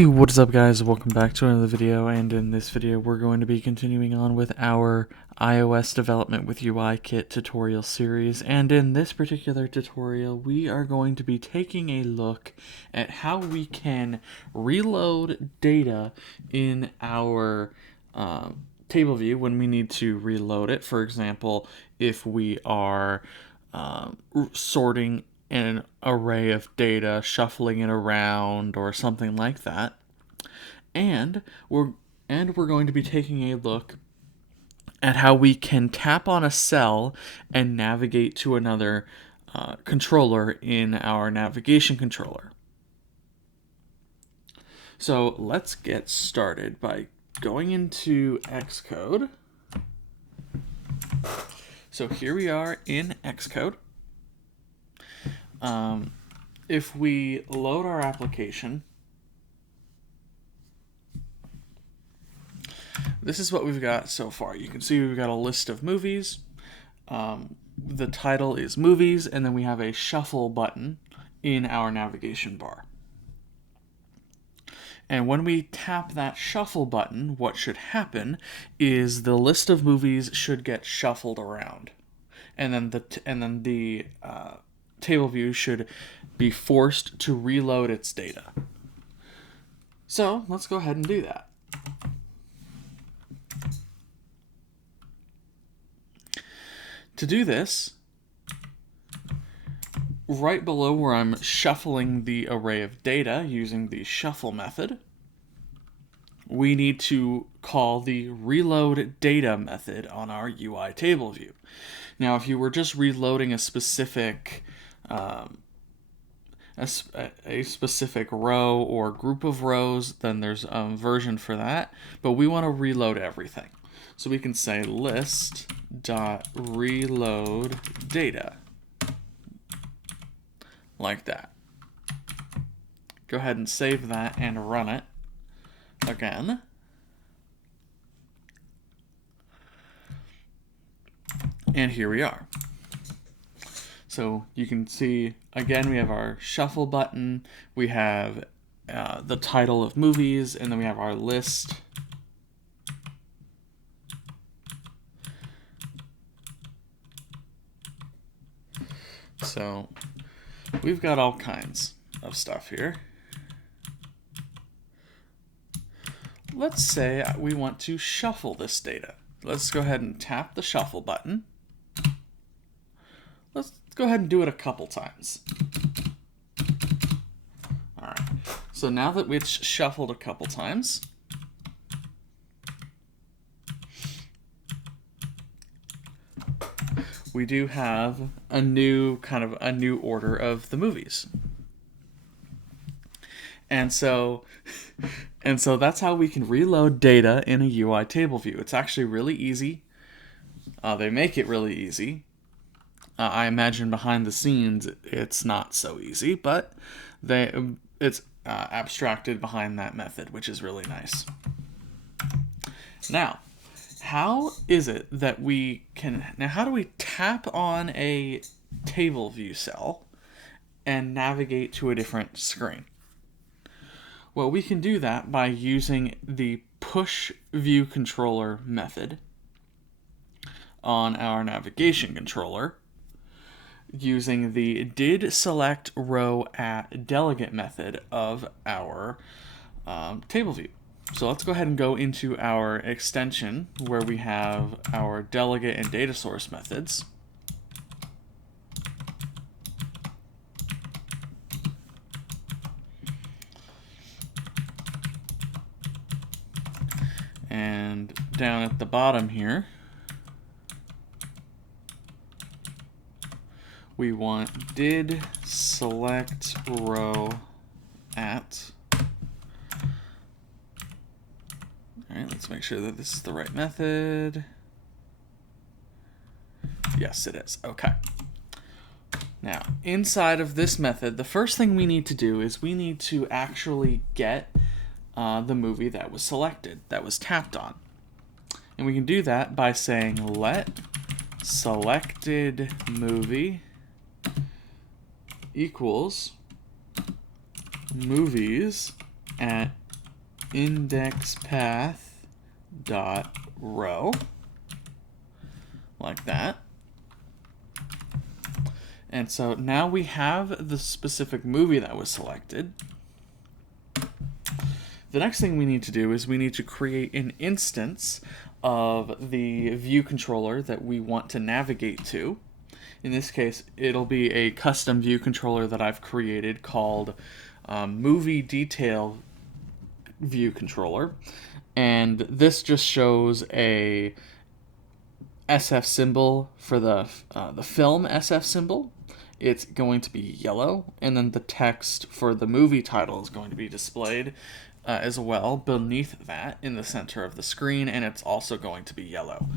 Hey, what is up guys? Welcome back to another video, and in this video we're going to be continuing on with our iOS development with UIKit tutorial series, and in this particular tutorial we are going to be taking a look at how we can reload data in our table view when we need to reload it. For example, if we are sorting an array of data, shuffling it around, or something like that. And we're going to be taking a look at how we can tap on a cell and navigate to another controller in our navigation controller. So let's get started by going into Xcode. So here we are in Xcode. If we load our application, this is what we've got so far. You can see we've got a list of movies. The title is movies, and then we have a shuffle button in our navigation bar. And when we tap that shuffle button, what should happen is the list of movies should get shuffled around, and then the table view should be forced to reload its data. So let's go ahead and do that. To do this, right below where I'm shuffling the array of data using the shuffle method, we need to call the reload data method on our UITableView. Now, if you were just reloading a specific specific row or group of rows, then there's a version for that, but we want to reload everything. So we can say list.reload data, like that. Go ahead and save that and run it again. And here we are. So you can see, again, we have our shuffle button, we have the title of movies, and then we have our list. So we've got all kinds of stuff here. Let's say we want to shuffle this data. Let's go ahead and tap the shuffle button. Let's go ahead and do it a couple times. All right. So now that it's shuffled a couple times, we do have a new order of the movies. And so that's how we can reload data in a UITableView. It's actually really easy. They make it really easy. I imagine behind the scenes it's not so easy, but it's abstracted behind that method, which is really nice. Now, how is it that how do we tap on a table view cell and navigate to a different screen? Well, we can do that by using the push view controller method on our navigation controller, using the did select row at delegate method of our table view. So let's go ahead and go into our extension where we have our delegate and data source methods. And down at the bottom here, we want did select row at. All right, let's make sure that this is the right method. Yes, it is. Okay. Now, inside of this method, the first thing we need to do is we need to actually get the movie that was selected, that was tapped on. And we can do that by saying let selected movie equals movies at index path dot row, like that. And so now we have the specific movie that was selected. The next thing we need to do is we need to create an instance of the view controller that we want to navigate to. In this case, it'll be a custom view controller that I've created called Movie Detail View Controller. And this just shows a SF symbol for the film SF symbol. It's going to be yellow, and then the text for the movie title is going to be displayed as well beneath that in the center of the screen, and it's also going to be yellow.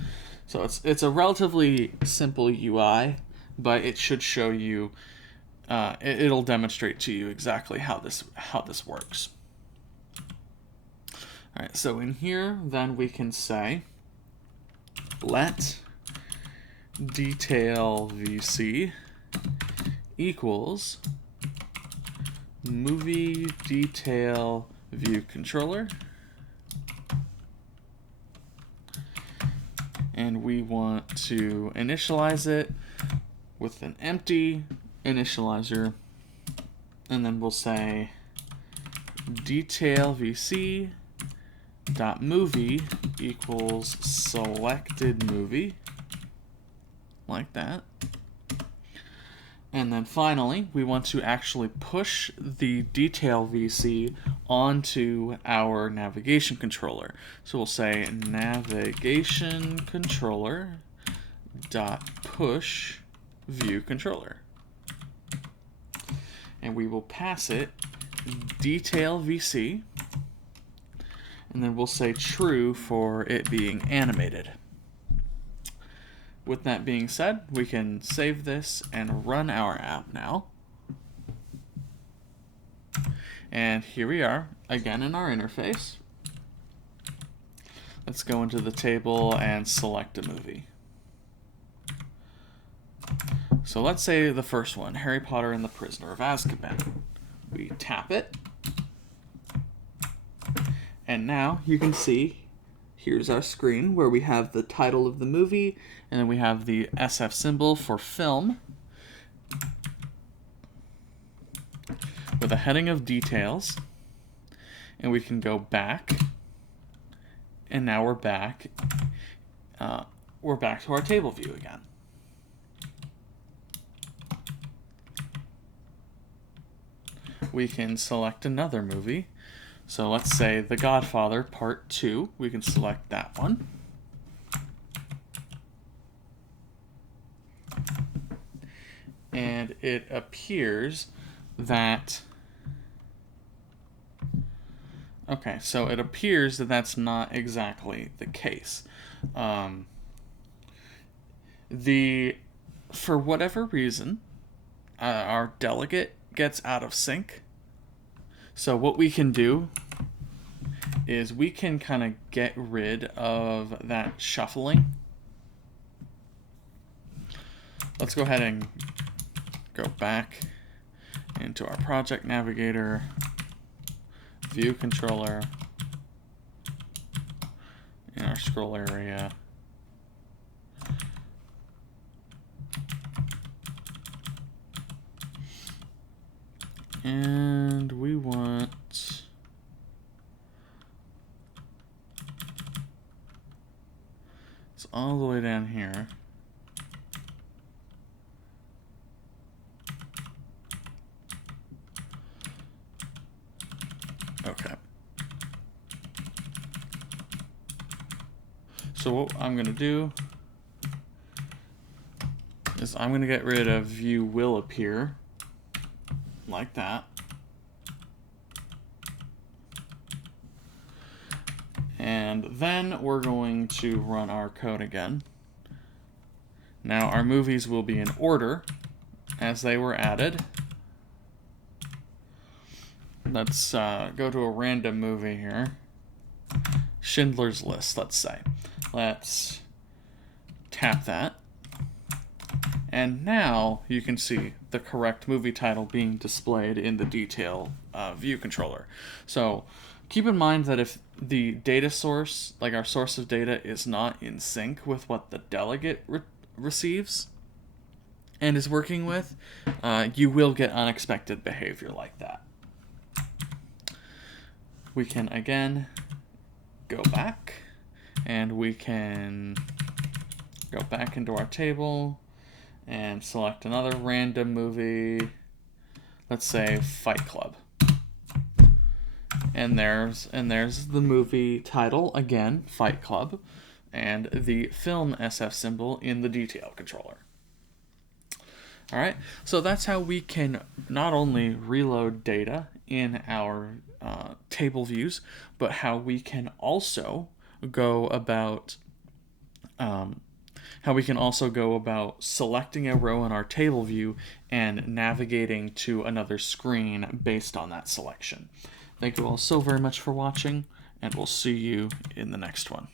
So it's a relatively simple UI, but it should show you, it'll demonstrate to you exactly how this works. All right, so in here, then we can say let detail VC equals movie detail view controller, and we want to initialize it with an empty initializer, and then we'll say detail VC dot movie equals selected movie, like that. And then finally, we want to actually push the detail VC onto our navigation controller. So we'll say navigation controller dot push view controller. And we will pass it detail VC, and then we'll say true for it being animated. With that being said, we can save this and run our app now. And here we are, again in our interface. Let's go into the table and select a movie. So let's say the first one, Harry Potter and the Prisoner of Azkaban. We tap it. And now you can see, here's our screen where we have the title of the movie, and then we have the SF symbol for film, with a heading of details, and we can go back, and now we're back to our table view again. We can select another movie. So let's say The Godfather Part 2. We can select that one. And it appears that... Okay, so it appears that that's not exactly the case. For whatever reason, our delegate gets out of sync. So what we can do is we can kind of get rid of that shuffling. Let's go ahead and go back into our project navigator, view controller, in our scroll area. And we want it's all the way down here. Okay. So what I'm going to do is I'm going to get rid of view will appear. Like that. And then we're going to run our code again. Now our movies will be in order as they were added. Let's go to a random movie here. Schindler's List, let's say. Let's tap that. And now you can see the correct movie title being displayed in the detail view controller. So keep in mind that if the data source, like our source of data, is not in sync with what the delegate receives and is working with, you will get unexpected behavior like that. We can again go back, and we can go back into our table and select another random movie. Let's say Fight Club. And there's the movie title again, Fight Club, and the film SF symbol in the detail controller. All right, so that's how we can not only reload data in our table views, but how we can also go about selecting a row in our table view and navigating to another screen based on that selection. Thank you all so very much for watching, and we'll see you in the next one.